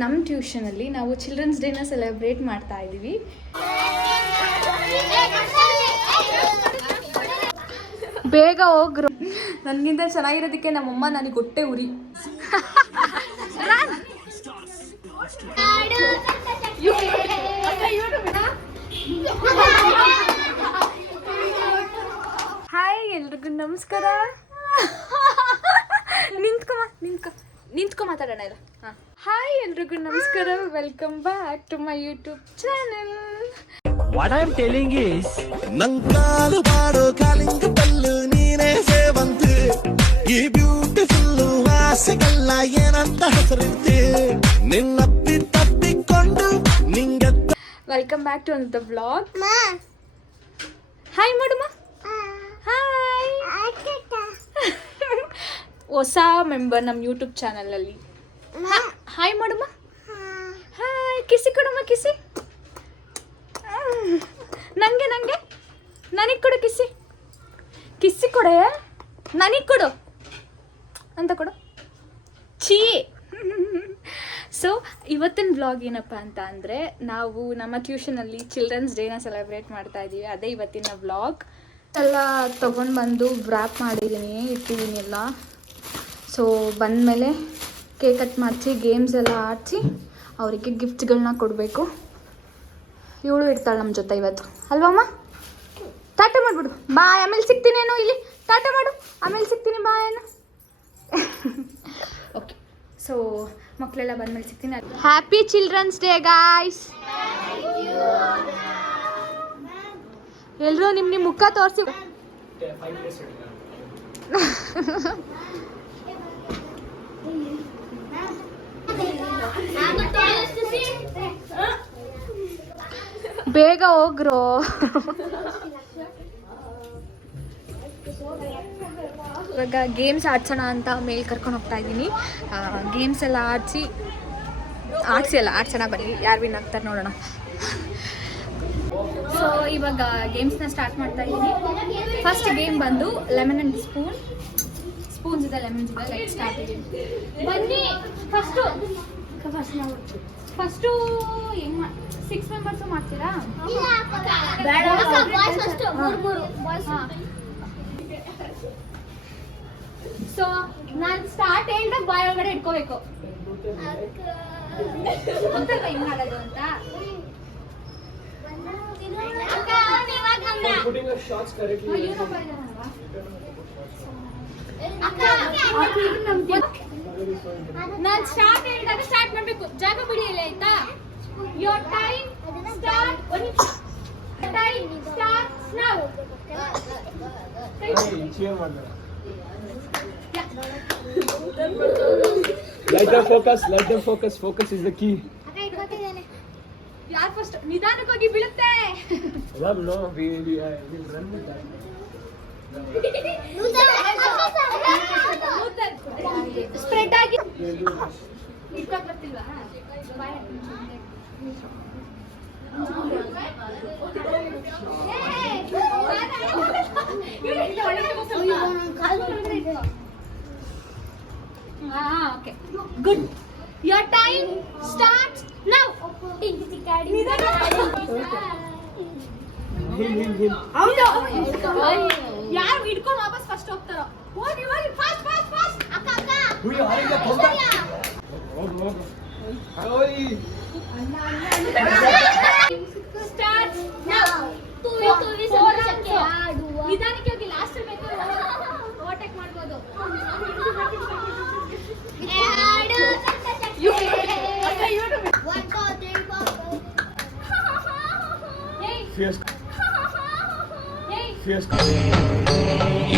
ನಮ್ಮ ಟ್ಯೂಷನಲ್ಲಿ ನಾವು children's ಡೇನ celebrate ಮಾಡ್ತಾ ಇದ್ದೀವಿ. ಬೇಗ ಹೋಗ್ರು. ನನಗಿಂತ ಚೆನ್ನಾಗಿರೋದಕ್ಕೆ ನಮ್ಮಮ್ಮ ನನಗೆ ಹೊಟ್ಟೆ ಉರಿ. ಹಾಯ್ ಎಲ್ರಿಗೂ ನಮಸ್ಕಾರ. ನಿಂತ್ಕೊ ಮಾತಾಡೋಣ ಇಲ್ಲ. ಹಾಯ್ ಎಲ್ರಿಗೂ ನಮಸ್ಕಾರ. Welcome back to my YouTube channel. What I am telling is ನಂಕಾಲು ಬಾಡೋ ಕಾಲಿಂಗ ಪಲ್ಲು ನೀನೇ ಸೇವಂತು ಈ ಬ್ಯೂಟಿಫುಲ್ ಆಸೆಗಲ್ಲ ಏನಂತ ಹೆಸರಿರ್ತಿ ನಿನ್ನಪ್ಪಿ ತಪ್ಪಿಕೊಂಡು ನಿಂಗೆ. Welcome back to the vlog. Hi ಮಾಡಮ್ಮ. ಹಾಯ್. ಹೊಸ ಮೆಂಬರ್ ನಮ್ಮ ಯೂಟ್ಯೂಬ್ ಚಾನಲಲ್ಲಿ. ಹಾಯ್ ಮಾಡಮ್ಮ. ಹಾಯ್. ಕಿಸಿ ಕೊಡಮ್ಮ. ಕಿಸಿ ನನಗೆ ನನಗೆ ಕೊಡು. ಕಿಸಿ ಕೊಡೆ. ನನಗೆ ಕೊಡು ಅಂತ ಕೊಡು. ಛೀ. ಸೊ ಇವತ್ತಿನ ವ್ಲಾಗ್ ಏನಪ್ಪ ಅಂತ ಅಂದರೆ, ನಾವು ನಮ್ಮ ಟ್ಯೂಷನಲ್ಲಿ ಚಿಲ್ಡ್ರನ್ಸ್ ಡೇನ ಸೆಲೆಬ್ರೇಟ್ ಮಾಡ್ತಾ ಇದ್ದೀವಿ. ಅದೇ ಇವತ್ತಿನ ವ್ಲಾಗ್. ಎಲ್ಲ ತೊಗೊಂಡು ಬಂದು ವ್ರ್ಯಾಪ್ ಮಾಡಿದ್ದೀನಿ, ಇಟ್ಟಿದ್ದೀನಿ ಎಲ್ಲ. ಸೊ ಬಂದಮೇಲೆ ಕೇಕ್ ಕಟ್ ಮಾಡಿಸಿ ಗೇಮ್ಸ್ ಎಲ್ಲ ಆಡಿಸಿ ಅವರಿಗೆ ಗಿಫ್ಟ್ಸ್ಗಳನ್ನ ಕೊಡಬೇಕು. ಇವಳು ಇರ್ತಾಳೆ ನಮ್ಮ ಜೊತೆ ಇವತ್ತು, ಅಲ್ವಮ್ಮ? ಟಾಟಾ ಮಾಡಿಬಿಡು. ಬಾಯ್. ಆಮೇಲೆ ಸಿಗ್ತೀನೇನೋ ಇಲ್ಲಿ. ಟಾಟಾ ಮಾಡು. ಆಮೇಲೆ ಸಿಗ್ತೀನಿ ಬಾಯ್. ಓಕೆ. ಸೊ ಮಕ್ಕಳೆಲ್ಲ ಬಂದಮೇಲೆ ಸಿಗ್ತೀನಿ. Happy childrens day guys. ಎಲ್ಲರೂ ನಿಮ್ಮ ಮುಖ ತೋರಿಸಿ. ಬೇಗ ಹೋಗ್ರು. ಇವಾಗ ಗೇಮ್ಸ್ ಆಡ್ಸೋಣ ಅಂತ ಮೇಲ್ ಕರ್ಕೊಂಡು ಹೋಗ್ತಾ ಇದ್ದೀನಿ. ಗೇಮ್ಸ್ ಎಲ್ಲ ಆಡ್ಸೋಣ ಬನ್ನಿ. ಯಾರು ವಿನ್ ಆಗ್ತಾರೆ ನೋಡೋಣ. ಸೊ ಇವಾಗ ಗೇಮ್ಸ್ನ ಸ್ಟಾರ್ಟ್ ಮಾಡ್ತಾ ಇದ್ದೀನಿ. ಫಸ್ಟ್ ಗೇಮ್ ಬಂದು ಲೆಮನ್ ಆ್ಯಂಡ್ ಸ್ಪೂನ್ಸ್ ಇದೆ, ಲೆಮನ್ಸ್ ಇದೆ. ಲೈಕ್ ಸ್ಟಾರ್ಟ್ ಇದ್ದೀನಿ. ಬನ್ನಿ. ಫಸ್ಟು ಹೆಂಗ್ 6 ಮೆಂಬರ್ಸು ಮಾಡ್ತೀರಾ? ಸೊ ನಾನು ಸ್ಟಾರ್ಟ್ ಹೇಳಿದಾಗ ಬಾಯ್ ಒಳಗಡೆ ಇಟ್ಕೋಬೇಕು. ಗೊತ್ತಲ್ವಾ ಹೆಂಗ್ ಮಾಡೋದು ಅಂತ? ನಾನು ಸ್ಟಾರ್ಟ್ ಹೇಳಿದಾಗ ಸ್ಟಾರ್ಟ್ ಮಾಡಬೇಕು. ಜಾಗ ಬಿಡಿಯಲ್ಲ, ಆಯ್ತಾ? Your time start. Time starts now. let them focus. Focus is the key. ಯಾರು ಫಸ್ಟ್ ನಿಧಾನಕ್ಕೆ ಹೋಗಿ ಬೀಳುತ್ತೆ? No, we will run with that. Spread ಆಗಿ ಇಟ್ಕೊಕ್ ಬರ್ತಿಲ್ವಾ? Okay, good. Your time starts now. ಯಾರು ಹಿಡ್ಕೊಂಡು ವಾಪಸ್ ಫಸ್ಟ್ ಹೋಗ್ತಾರೋ ಹೋಗಿ ಫಾಸ್ಟ್. ಅಕ್ಕ ಸ್ಟಾರ್ಟ್ ನೌ. ನಿಧಾನಕ್ಕೆ ಹೋಗಿ ಲಾಸ್ಟ್ ಬೇಕು. ಓವರ್ಟೇಕ್ ಮಾಡ್ಬೋದು.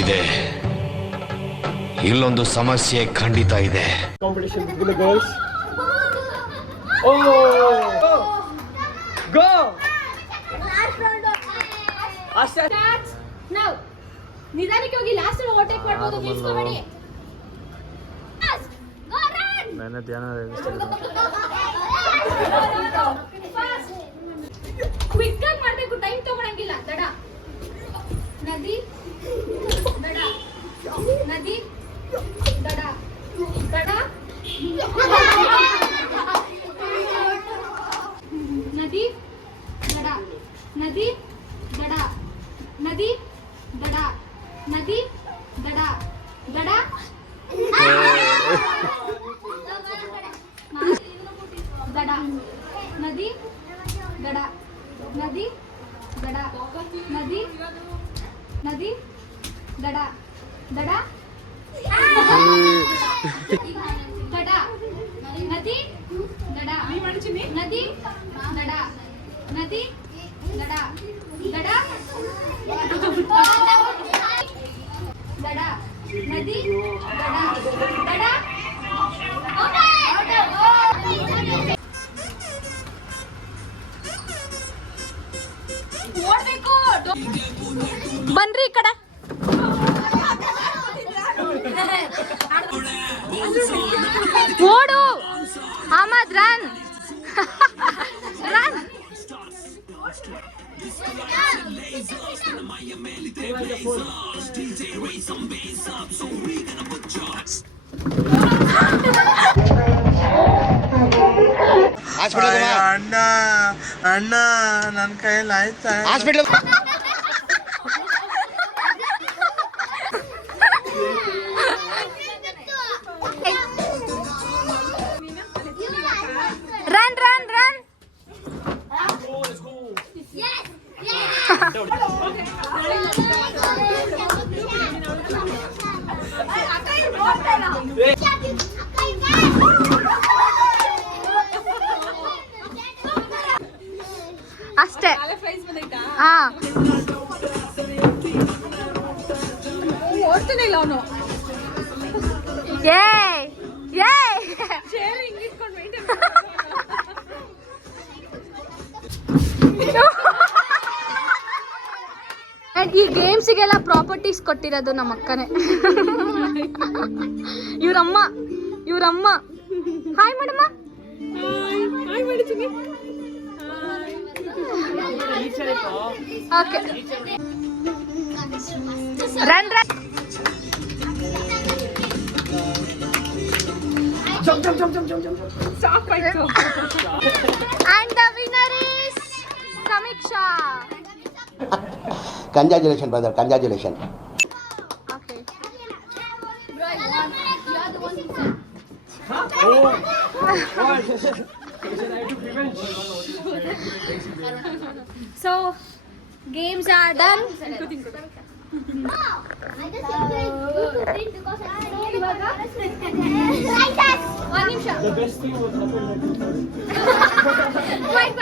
ಇದೆ ಇಲ್ಲೊಂದು ಸಮಸ್ಯೆ ಖಂಡಿತ ಇದೆ. Competition with the girls. Oh! Go! Start now. ನಿಧಾನಕ್ಕೆ ಹೋಗಿ ಲಾಸ್ಟ್ ಓವರ್ಟೇಕ್ ಮಾಡ್ಬೋದು. ನಿಲ್ಸ್ಕೊಬೇಡಿ. ಗೋ ರನ್. मैंने ध्यान ಕ್ವಿಕ್ ಆಗಿ ಮಾಡಬೇಕು. ಟೈಮ್ ತಗೊಳಂಗಿಲ್ಲ. ದಡ ನದಿ ದಡ ನದಿ ದಡ ದಡ ದಡ ನದಿ ದಡ ನದಿ ದಡ ನದಿ ದಡ ದಡ ದಡ ನದಿ ದಡ ದಡ ಓಡ್ಬೇಕು ಬನ್ರಿ ಈ ಕಡೆ ಓಡು ಅಹಮದ್ ರನ್ ರನ್ ಅಣ್ಣ ಅಣ್ಣ ನನ್ನ ಕೈಯಲ್ಲಿ ಆಯ್ತಾ ಹಾಸ್ಪಿಟಲ್ ರನ್ ರನ್ ರನ್ ಅಷ್ಟೇ ಹಾ ಓಡ್ತಾನೆ ಇಲ್ಲ ಅವನು ಈ ಗೇಮ್ಸಿಗೆಲ್ಲ ಪ್ರಾಪರ್ಟೀಸ್ ಕೊಟ್ಟಿರೋದು ನಮ್ಮ ಅಕ್ಕನೇ ಇವ್ರಮ್ಮ ಹಾಯ್ ಮೇಡಮ್ಮ okay run run and the winner is Samiksha. Congratulations, brother. Congratulations. Okay. So games are done. Wait.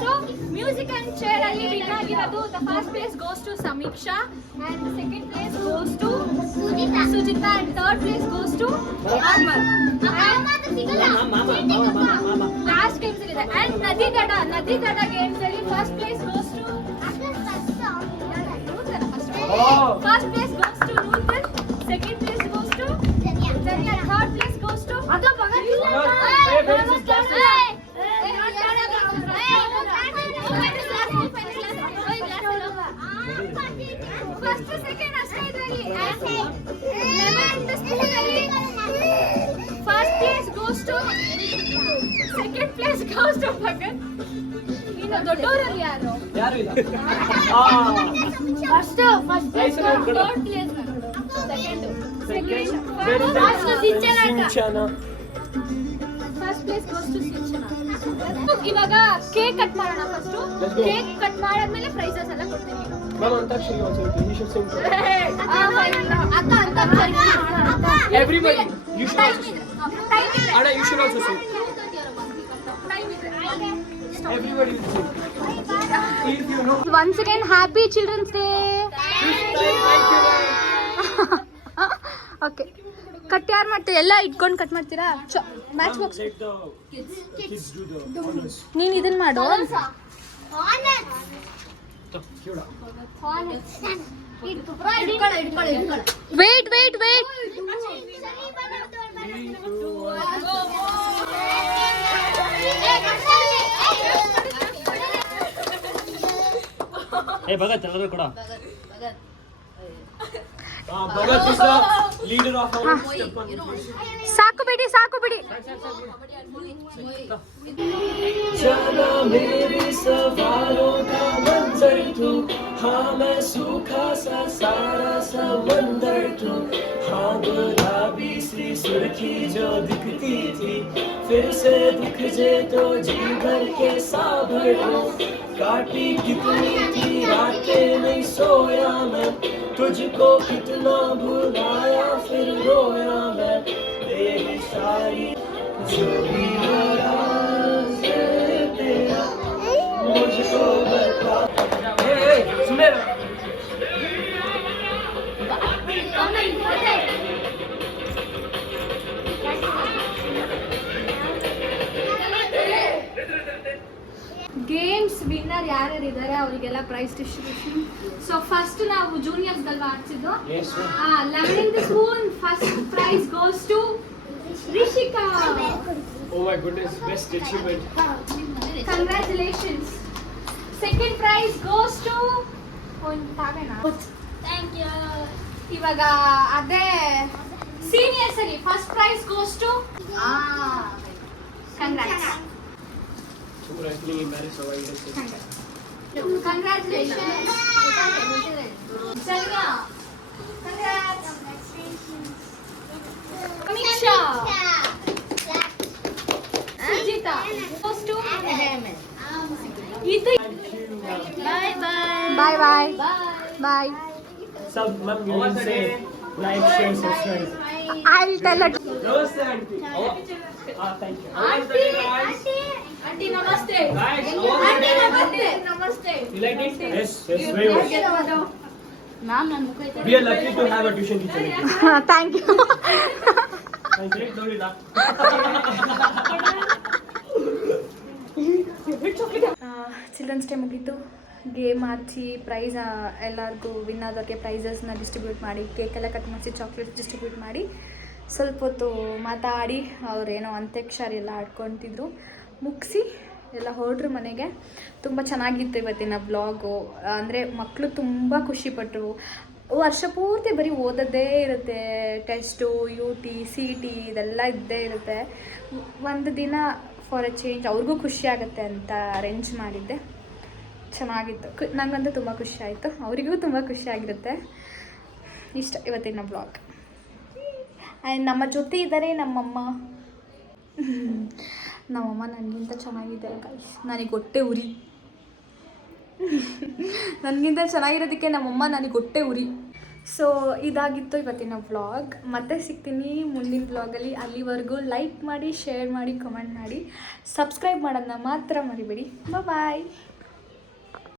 So, music and chair ali winner iradu. The first place goes to Samiksha, and the second place goes to Sujita, and third place goes to Arman. Last games ಇದೆ. And Nadi Dada games ali first place goes to first place goes to Nuthan, second place goes to Zania, third place goes to first second ಅಷ್ಟೇ ಇದರಲ್ಲಿ lemon spoon ಅಲ್ಲಿ first place goes to second place goes to Bhagat. ಇನ್ನು ದೊಡ್ಡವರಲ್ಲಿ ಯಾರು ಇಲ್ಲ first place third place second Sinchana first place goes to Sinchana. ಇವಾಗ cake cut ಮಾಡೋಣ. First cake cut ಮಾಡಾದ್ಮೇಲೆ prizes ಎಲ್ಲ ಕೊಡ್ತೀನಿ. ನಾನು antakshari you should sing everybody you should also sing Ada you should also sing everybody will sing if you know once again happy children's day. thank you okay cut ಯಾರು ಮಾಡ್ತೀರಾ? ಎಲ್ಲ ಇಟ್ಕೊಂಡು cut ಮಾಡ್ತೀರಾ? Match box let the kids do the honors ನೀನು ಇದನ್ನ ಮಾಡು. Wait hey Bhagat ಎಲ್ಲರೂ ಕೂಡ Bhagat is the leader of our step one. ಸಾಕು ಬಿಡಿ जाना मेरे सवालों का मंजर तू, हाँ मैं सूखा सा सारा समंदर तू, हाँ गुलाबी सी सुर्खी जो दिखती थी फिर से दिख जे तो जी भर के साभर लो, काटी कितनी थी रातें नहीं सोया मैं, तुझको कितना भुलाया फिर रोया मैं, यारी जो भी हो राज है तेरा मुझको बता सुने ಗೇಮ್ಸ್ ವಿನ್ನರ್ ಯಾರ್ಯಾರು ಇದ್ದಾರೆ ಅವರಿಗೆಲ್ಲ ಪ್ರೈಸ್ ಡಿಸ್ಟ್ರಿಬ್ಯೂಷನ್. ಸೊ ಫಸ್ಟ್ ನಾವು ಜೂನಿಯರ್ಸ್ ಗಲ್ವಾ ಆಡ್ಸಿದ್ದು. Lemon the spoon first prize goes to Rishika. Oh my goodness, best achievement. Congratulations. Second prize goes to Thank you. ಇವಾಗ ಅದೇ ಸೀನಿಯರ್ ಸರಿ first prize goes to congrats. We're feeling embarrassed, so I guess. Congratulations. Sanya. Congrats. Amiksha. Sujita. Goes to ಇದು. Bye bye. Bye bye. Bye. Sub, ma'am, you will say like, share, subscribe. I'll tell her. Namaste, auntie. Thank you. Auntie namaste. Guys, Auntie namaste. Namaste. you like it? Yes, yes, very much. Ma'am, ನಾನು ಮುಖ ಐತೆ. We are lucky to have a tuition teacher like you. Thank you. Thank you. Don't laugh. Childrens day ಮುಗೀತು. Game ಆಚಿ prize ಎಲ್ಲರಿಗೂ win ಆದವ್ರಿಗೆ ಪ್ರೈಸಸ್ನ distribute ಮಾಡಿ ಕೇಕೆಲ್ಲ ಕಟ್ ಮಾಡಿಸಿ ಚಾಕ್ಲೇಟ್ಸ್ ಡಿಸ್ಟ್ರಿಬ್ಯೂಟ್ ಮಾಡಿ ಸ್ವಲ್ಪ ಹೊತ್ತು ಮಾತಾಡಿ ಅವರೇನೋ ಅಂತ್ಯಾಕ್ಷರಿ ಎಲ್ಲ ಆಡ್ಕೊತಿದ್ರು. ಮುಗಿಸಿ ಎಲ್ಲ ಹೊರಡ್ರು ಮನೆಗೆ. ತುಂಬ ಚೆನ್ನಾಗಿತ್ತು ಇವತ್ತಿನ ಬ್ಲಾಗು. ಅಂದರೆ ಮಕ್ಕಳು ತುಂಬ ಖುಷಿಪಟ್ಟರು. ವರ್ಷ ಪೂರ್ತಿ ಬರೀ ಓದೋದೇ ಇರುತ್ತೆ, ಟೆಸ್ಟು, UT, CT ಇದೆಲ್ಲ ಇದ್ದೇ ಇರುತ್ತೆ. ಒಂದು ದಿನ ಫಾರ್ ಎ ಚೇಂಜ್ ಅವ್ರಿಗೂ ಖುಷಿ ಆಗುತ್ತೆ ಅಂತ ಅರೇಂಜ್ ಮಾಡಿದ್ದೆ. ಚೆನ್ನಾಗಿತ್ತು. ನನಗಂತೂ ತುಂಬ ಖುಷಿ ಆಯಿತು, ಅವರಿಗೂ ತುಂಬ ಖುಷಿಯಾಗಿರುತ್ತೆ. ಇಷ್ಟ ಇವತ್ತಿನ ಬ್ಲಾಗ್. ಆ್ಯಂಡ್ ನಮ್ಮ ಜೊತೆ ಇದ್ದಾರೆ ನಮ್ಮಮ್ಮ. ನಮ್ಮಮ್ಮ ನನಗಿಂತ ಚೆನ್ನಾಗಿದ್ದಾರೆ ಗೈಸ್. ನನಗೆ ಹೊಟ್ಟೆ ಉರಿ. ನನಗಿಂತ ಚೆನ್ನಾಗಿರೋದಕ್ಕೆ ನಮ್ಮಮ್ಮ ನನಗೆ ಹೊಟ್ಟೆ ಉರಿ. ಸೊ ಇದಾಗಿತ್ತು ಇವತ್ತಿನ ವ್ಲಾಗ್. ಮತ್ತೆ ಸಿಗ್ತೀನಿ ಮುಂದಿನ ವ್ಲಾಗಲ್ಲಿ. ಅಲ್ಲಿವರೆಗೂ ಲೈಕ್ ಮಾಡಿ, ಶೇರ್ ಮಾಡಿ, ಕಮೆಂಟ್ ಮಾಡಿ, ಸಬ್ಸ್ಕ್ರೈಬ್ ಮಾಡೋದನ್ನ ಮಾತ್ರ ಮರಿಬೇಡಿ. ಬಾಯ್.